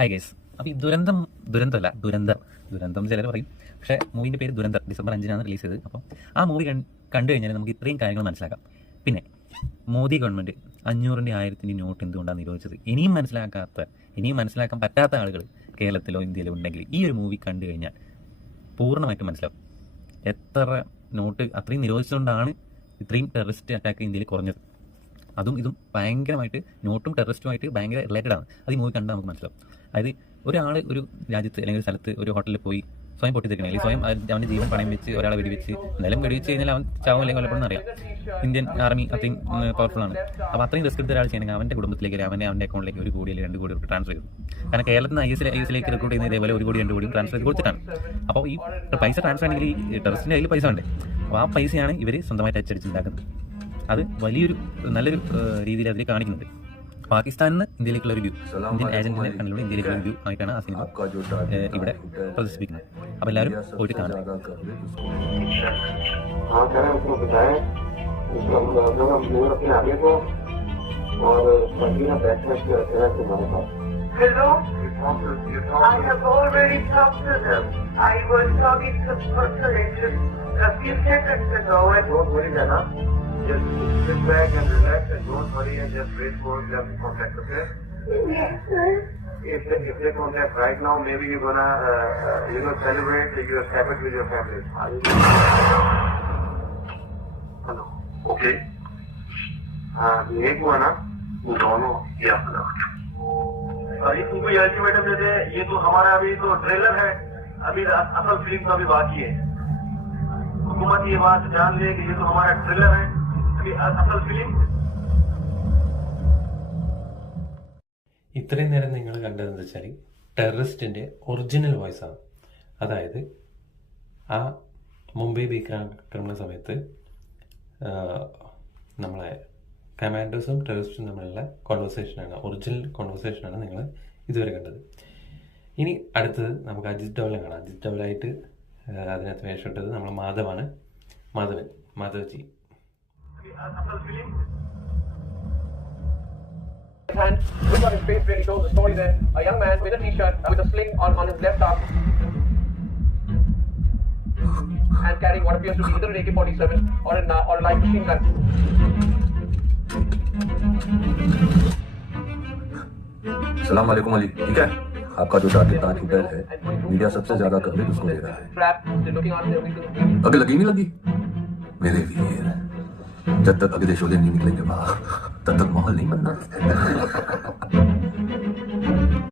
Hi guys. അപ്പോൾ ഈ ദുരന്തം ചിലർ പറയും, പക്ഷേ മൂവിൻ്റെ പേര് ദുരന്തർ. ഡിസംബർ 5-നാണ് റിലീസ് ചെയ്തത്. അപ്പോൾ ആ മൂവി കണ്ടു കഴിഞ്ഞാൽ നമുക്ക് ഇത്രയും കാര്യങ്ങൾ മനസ്സിലാക്കാം. പിന്നെ മോദി ഗവൺമെൻറ് 500-ൻ്റെ 1000-ൻ്റെ നോട്ട് എന്തുകൊണ്ടാണ് നിരോധിച്ചത് ഇനിയും മനസ്സിലാക്കാൻ പറ്റാത്ത ആളുകൾ കേരളത്തിലോ ഇന്ത്യയിലോ ഉണ്ടെങ്കിൽ ഈ ഒരു മൂവി കണ്ടു കഴിഞ്ഞാൽ പൂർണ്ണമായിട്ടും മനസ്സിലാവും. എത്ര നോട്ട് അത്രയും നിരോധിച്ചുകൊണ്ടാണ് ഇത്രയും ടെററിസ്റ്റ് അറ്റാക്ക് ഇന്ത്യയിൽ കുറഞ്ഞത്. അതും ഇതും ഭയങ്കരമായിട്ട് നോട്ടും ടെററിസ്റ്റുമായിട്ട് ഭയങ്കര റിലേറ്റഡ് ആണ്. അത് ഈ മൂവി കണ്ടാൽ നമുക്ക് മനസ്സിലാവും. അതായത് ഒരാൾ ഒരു രാജ്യത്ത് അല്ലെങ്കിൽ ഒരു സ്ഥലത്ത് ഒരു ഹോട്ടലിൽ പോയി സ്വയം പൊട്ടിത്തെറിക്കണം, അല്ലെങ്കിൽ സ്വയം അവൻ്റെ ജീവൻ പണയം വെച്ച് ഒരാളെ വെടിവെച്ച് എന്തായാലും വെടിവെച്ച് കഴിഞ്ഞാൽ അവൻ ചാവും അല്ലെങ്കിൽ കൊല്ലപ്പെടുന്ന അറിയാം. ഇന്ത്യൻ ആർമി അത്രയും പവർഫുൾ ആണ്. അപ്പോൾ അത്രയും റിസ്ക് എടുത്ത ഒരാൾ ചെയ്യണമെങ്കിൽ അവൻ്റെ കുടുംബത്തിലേക്ക് അവൻ്റെ അക്കൗണ്ടിലേക്ക് 1 കോടി അല്ലെങ്കിൽ 2 കോടി ട്രാൻസ്ഫർ ചെയ്തു. കാരണം കേരളത്തിൽ നിന്ന് ഐ.എസിലേക്ക് റിക്രൂട്ട് ചെയ്യുന്ന ഇതേപോലെ 1 കോടി 2 കോടി ട്രാൻസ്ഫർ ചെയ്ത് കൊടുത്തിട്ടാണ്. അപ്പോൾ ഈ പൈസ ട്രാൻസ്ഫർ ആണെങ്കിൽ ഈ ടെററിസ്റ്റിൻ്റെ കയ്യിൽ പൈസ ഉണ്ട്. അപ്പോൾ ആ പൈസയാണ് ഇവർ സ്വന്തമായിട്ട് അച്ചടിച്ചുണ്ടാക്കുന്നത്. അത് നല്ലൊരു രീതിയിൽ അതിൽ കാണിക്കുന്നുണ്ട്. പാകിസ്ഥാനിൽ നിന്ന് ഇന്ത്യയിലേക്കുള്ള ഒരു വ്യൂ, ഇന്ത്യൻ ഏജന്റിനെ കണ്ടിലൂടെ ഇന്ത്യയിലേക്കുള്ള വ്യൂ ആയിട്ടാണ് ആ സിനിമ ഇവിടെ പ്രദർശിപ്പിക്കുന്നത്. അപ്പോൾ എല്ലാവരും പോയിട്ട് കാണുക. Hello? I have already talked to them. I was talking to the person a few seconds ago and... Don't worry, Dana. Just sit back and relax and don't worry and just wait for them to contact, okay? Yes, sir. If they contact right now, maybe you're gonna, celebrate your Sabbath with your family. Hello. Okay. एक हुआ ना, वो दोनों ये अपना इस movie ultimatum जैसे ये तो हमारा अभी तो ट्रेलर है, अभी असल फिल्म तो अभी बाकी है. हुकूमत ये बात जान ले कि ये तो हमारा ट्रेलर है, अभी असल फिल्म. ഇത്രയും നേരം നിങ്ങൾ കണ്ടതെന്ന് വെച്ചാൽ ടെററിസ്റ്റിൻ്റെ ഒറിജിനൽ വോയിസാണ്. അതായത് ആ മുംബൈ ഭീകരാക്രമണ സമയത്ത് നമ്മളെ കമാൻഡോസും ടെററിസ്റ്റും തമ്മിലുള്ള ഒറിജിനൽ കോൺവെർസേഷനാണ് നിങ്ങൾ ഇതുവരെ കണ്ടത്. ഇനി അടുത്തത് നമുക്ക് അജിത് ഡോവലിനെ കാണാം. അജിത് ഡോവലായിട്ട് അതിനകത്ത് വേഷമിട്ടത് നമ്മൾ Madhavji. Hand, look on his face where he told the story there. A young man with a t-shirt with a sling on his left arm and carrying what appears to be either an AK-47 or a light machine gun. सलाम वालेकुम अली, ठीक है? आपका जो target आज hotel है, media सबसे ज्यादा कवरेज उसको दे रहा है. अगर लगी नहीं लगी मेरे वीर, जब तक अगले शोले नहीं निकलेंगे बाहर तब तक माहौल नहीं बनना.